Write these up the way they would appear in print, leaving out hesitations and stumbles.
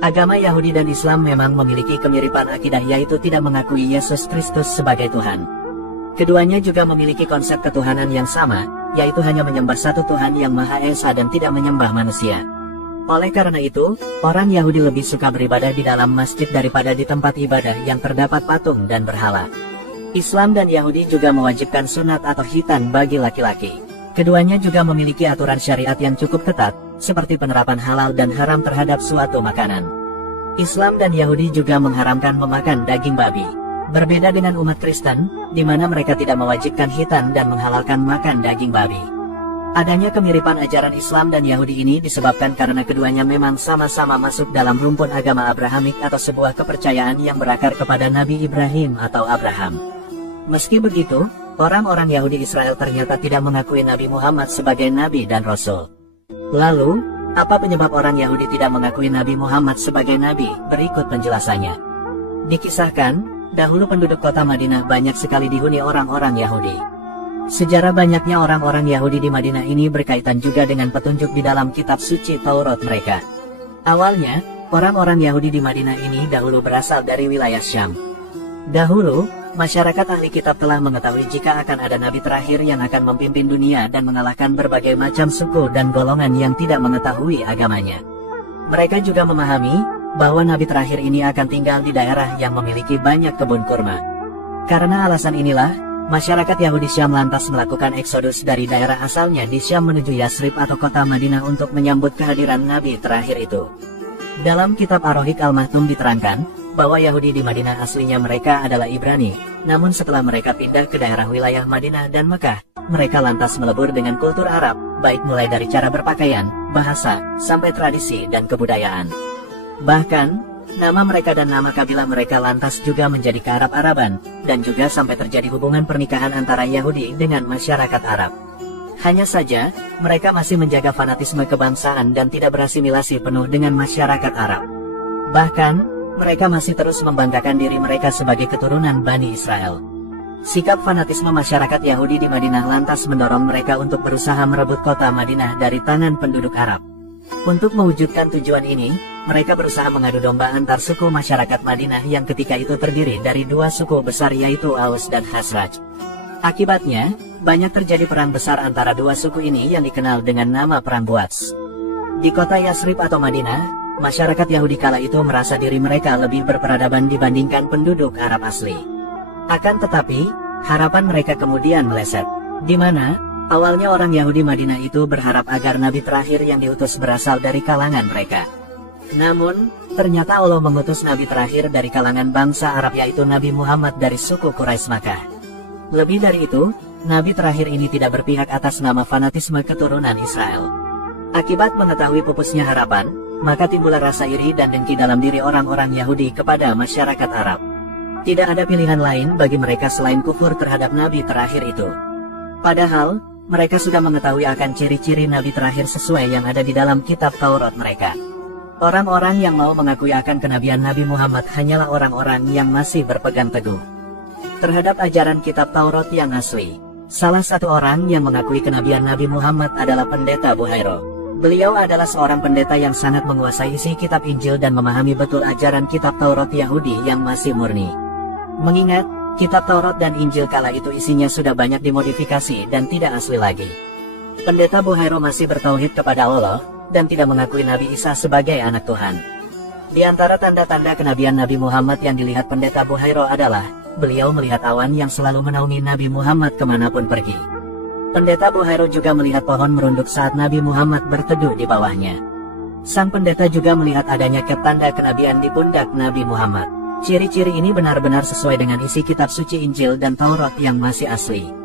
Agama Yahudi dan Islam memang memiliki kemiripan akidah, yaitu tidak mengakui Yesus Kristus sebagai Tuhan. Keduanya juga memiliki konsep ketuhanan yang sama, yaitu hanya menyembah satu Tuhan yang Maha Esa dan tidak menyembah manusia. Oleh karena itu, orang Yahudi lebih suka beribadah di dalam masjid daripada di tempat ibadah yang terdapat patung dan berhala. Islam dan Yahudi juga mewajibkan sunat atau khitan bagi laki-laki. Keduanya juga memiliki aturan syariat yang cukup ketat, seperti penerapan halal dan haram terhadap suatu makanan. Islam dan Yahudi juga mengharamkan memakan daging babi. Berbeda dengan umat Kristen, di mana mereka tidak mewajibkan khitan dan menghalalkan makan daging babi. Adanya kemiripan ajaran Islam dan Yahudi ini disebabkan karena keduanya memang sama-sama masuk dalam rumpun agama Abrahamik atau sebuah kepercayaan yang berakar kepada Nabi Ibrahim atau Abraham. Meski begitu, orang-orang Yahudi Israel ternyata tidak mengakui Nabi Muhammad sebagai Nabi dan Rasul. Lalu, apa penyebab orang Yahudi tidak mengakui Nabi Muhammad sebagai Nabi? Berikut penjelasannya. Dikisahkan, dahulu penduduk kota Madinah banyak sekali dihuni orang-orang Yahudi. Sejarah banyaknya orang-orang Yahudi di Madinah ini berkaitan juga dengan petunjuk di dalam kitab suci Taurat mereka. Awalnya, orang-orang Yahudi di Madinah ini dahulu berasal dari wilayah Syam. Dahulu, masyarakat ahli kitab telah mengetahui jika akan ada nabi terakhir yang akan memimpin dunia dan mengalahkan berbagai macam suku dan golongan yang tidak mengetahui agamanya. Mereka juga memahami bahwa nabi terakhir ini akan tinggal di daerah yang memiliki banyak kebun kurma. Karena alasan inilah, masyarakat Yahudi Syam lantas melakukan eksodus dari daerah asalnya di Syam menuju Yasrib atau kota Madinah untuk menyambut kehadiran nabi terakhir itu. Dalam kitab Ar-Rohik Al-Mahtum diterangkan bahwa Yahudi di Madinah aslinya mereka adalah Ibrani, namun setelah mereka pindah ke daerah wilayah Madinah dan Mekah, mereka lantas melebur dengan kultur Arab, baik mulai dari cara berpakaian, bahasa, sampai tradisi dan kebudayaan. Bahkan, nama mereka dan nama kabilah mereka lantas juga menjadi kearab-araban, dan juga sampai terjadi hubungan pernikahan antara Yahudi dengan masyarakat Arab. Hanya saja, mereka masih menjaga fanatisme kebangsaan dan tidak berasimilasi penuh dengan masyarakat Arab. Bahkan, mereka masih terus membanggakan diri mereka sebagai keturunan Bani Israel. Sikap fanatisme masyarakat Yahudi di Madinah lantas mendorong mereka untuk berusaha merebut kota Madinah dari tangan penduduk Arab. Untuk mewujudkan tujuan ini, mereka berusaha mengadu domba antar suku masyarakat Madinah yang ketika itu terdiri dari dua suku besar yaitu Aus dan Khazraj. Akibatnya, banyak terjadi perang besar antara dua suku ini yang dikenal dengan nama Perang Buats. Di kota Yasrib atau Madinah, masyarakat Yahudi kala itu merasa diri mereka lebih berperadaban dibandingkan penduduk Arab asli. Akan tetapi, harapan mereka kemudian meleset, di mana awalnya orang Yahudi Madinah itu berharap agar nabi terakhir yang diutus berasal dari kalangan mereka. Namun, ternyata Allah mengutus nabi terakhir dari kalangan bangsa Arab yaitu Nabi Muhammad dari suku Quraisy Makkah. Lebih dari itu, nabi terakhir ini tidak berpihak atas nama fanatisme keturunan Israel. Akibat mengetahui pupusnya harapan, maka timbullah rasa iri dan dengki dalam diri orang-orang Yahudi kepada masyarakat Arab. Tidak ada pilihan lain bagi mereka selain kufur terhadap nabi terakhir itu. Padahal, mereka sudah mengetahui akan ciri-ciri nabi terakhir sesuai yang ada di dalam kitab Taurat mereka. Orang-orang yang mau mengakui akan kenabian Nabi Muhammad hanyalah orang-orang yang masih berpegang teguh terhadap ajaran kitab Taurat yang asli. Salah satu orang yang mengakui kenabian Nabi Muhammad adalah Pendeta Buhairo. Beliau adalah seorang pendeta yang sangat menguasai isi kitab Injil dan memahami betul ajaran kitab Taurat Yahudi yang masih murni. Mengingat, kitab Taurat dan Injil kala itu isinya sudah banyak dimodifikasi dan tidak asli lagi. Pendeta Buhairo masih bertauhid kepada Allah, dan tidak mengakui Nabi Isa sebagai anak Tuhan. Di antara tanda-tanda kenabian Nabi Muhammad yang dilihat Pendeta Buhairo adalah, beliau melihat awan yang selalu menaungi Nabi Muhammad kemanapun pergi. Pendeta Buhairo juga melihat pohon merunduk saat Nabi Muhammad berteduh di bawahnya. Sang pendeta juga melihat adanya tanda kenabian di pundak Nabi Muhammad. Ciri-ciri ini benar-benar sesuai dengan isi kitab suci Injil dan Taurat yang masih asli.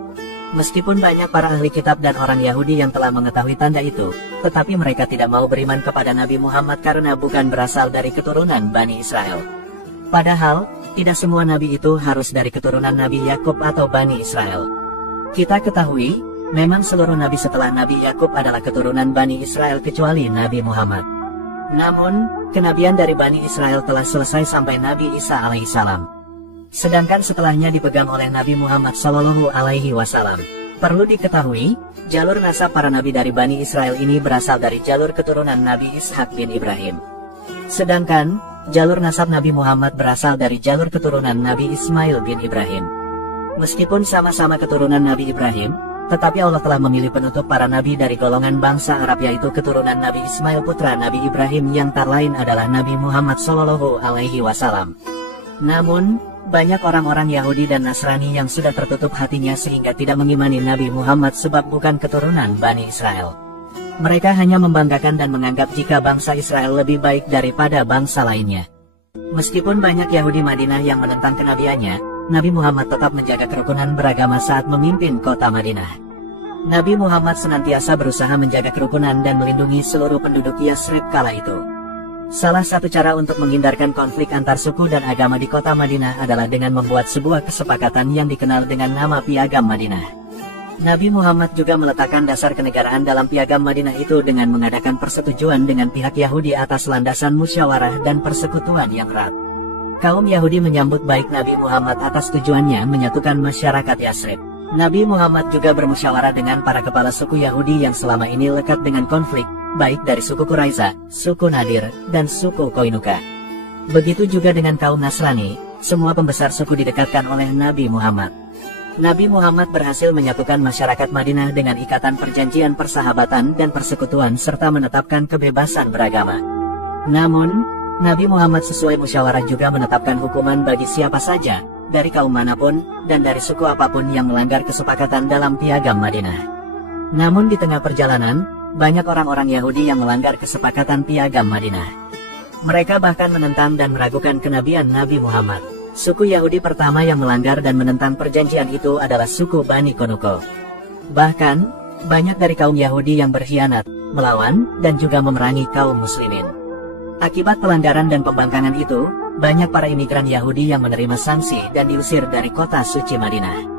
Meskipun banyak para ahli kitab dan orang Yahudi yang telah mengetahui tanda itu, tetapi mereka tidak mau beriman kepada Nabi Muhammad karena bukan berasal dari keturunan Bani Israel. Padahal, tidak semua nabi itu harus dari keturunan Nabi Yakub atau Bani Israel. Kita ketahui, memang seluruh nabi setelah Nabi Yakub adalah keturunan Bani Israel kecuali Nabi Muhammad. Namun, kenabian dari Bani Israel telah selesai sampai Nabi Isa alaihissalam. Sedangkan setelahnya dipegang oleh Nabi Muhammad Shallallahu Alaihi Wasallam. Perlu diketahui, jalur nasab para nabi dari Bani Israel ini berasal dari jalur keturunan Nabi Ishak bin Ibrahim. Sedangkan, jalur nasab Nabi Muhammad berasal dari jalur keturunan Nabi Ismail bin Ibrahim. Meskipun sama-sama keturunan Nabi Ibrahim, tetapi Allah telah memilih penutup para nabi dari golongan bangsa Arab, yaitu keturunan Nabi Ismail putra Nabi Ibrahim, yang tak lain adalah Nabi Muhammad SAW. Namun, banyak orang-orang Yahudi dan Nasrani yang sudah tertutup hatinya sehingga tidak mengimani Nabi Muhammad sebab bukan keturunan Bani Israel. Mereka hanya membanggakan dan menganggap jika bangsa Israel lebih baik daripada bangsa lainnya. Meskipun banyak Yahudi Madinah yang menentang kenabiannya, Nabi Muhammad tetap menjaga kerukunan beragama saat memimpin kota Madinah. Nabi Muhammad senantiasa berusaha menjaga kerukunan dan melindungi seluruh penduduk Yasrib kala itu. Salah satu cara untuk menghindarkan konflik antar suku dan agama di kota Madinah adalah dengan membuat sebuah kesepakatan yang dikenal dengan nama Piagam Madinah. Nabi Muhammad juga meletakkan dasar kenegaraan dalam Piagam Madinah itu dengan mengadakan persetujuan dengan pihak Yahudi atas landasan musyawarah dan persekutuan yang erat. Kaum Yahudi menyambut baik Nabi Muhammad atas tujuannya menyatukan masyarakat Yasrib. Nabi Muhammad juga bermusyawarah dengan para kepala suku Yahudi yang selama ini lekat dengan konflik, baik dari suku Quraisy, suku Nadir, dan suku Qainuqa. Begitu juga dengan kaum Nasrani, semua pembesar suku didekatkan oleh Nabi Muhammad. Nabi Muhammad berhasil menyatukan masyarakat Madinah dengan ikatan perjanjian persahabatan dan persekutuan serta menetapkan kebebasan beragama. Namun, Nabi Muhammad sesuai musyawarah juga menetapkan hukuman bagi siapa saja, dari kaum manapun, dan dari suku apapun yang melanggar kesepakatan dalam Piagam Madinah. Namun di tengah perjalanan, banyak orang-orang Yahudi yang melanggar kesepakatan Piagam Madinah. Mereka bahkan menentang dan meragukan kenabian Nabi Muhammad. Suku Yahudi pertama yang melanggar dan menentang perjanjian itu adalah suku Bani Qainuqa. Bahkan, banyak dari kaum Yahudi yang berkhianat, melawan, dan juga memerangi kaum muslimin. Akibat pelanggaran dan pembangkangan itu, banyak para imigran Yahudi yang menerima sanksi dan diusir dari kota suci Madinah.